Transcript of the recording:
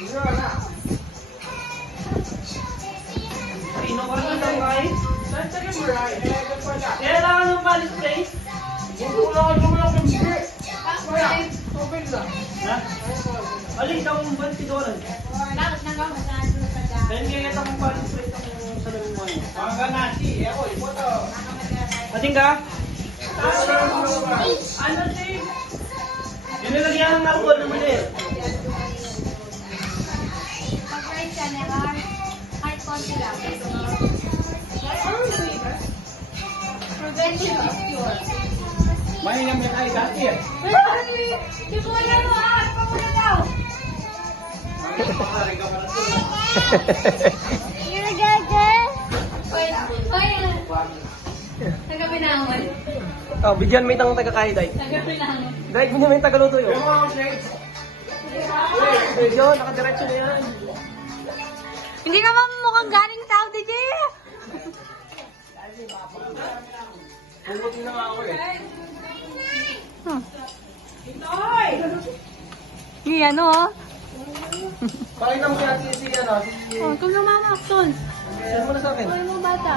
Pino ko rin ang kay. Kailangan ng palis place. Ha? Alin ka mong banti doon? Kaya ngayon akong palis place akong salamin mo. Mga ganasi, ako, ito. Ating ka? Ano si? Yung nilagyan ng alcohol naman eh. Pag-ride ka na, heart konti lang. Prevention is cure. Mahinam yung aligati eh. Di mo na mo, pa mo na daw. You're gaga. Hoy, tagapinangon. Oh, bigyan mo itang taga-kaya, Day. Tagapinangon. Day, bigyan mo yung taga-luto yun. Medyo, nakadiretso na yan. Hindi naman mukhang galing Saudi, J. Pumutin na nga ako eh. Yan o. Pakita mo kaya si ano, si... Oh, ito naman, Axel. Saan mo na sa akin? Ano bata?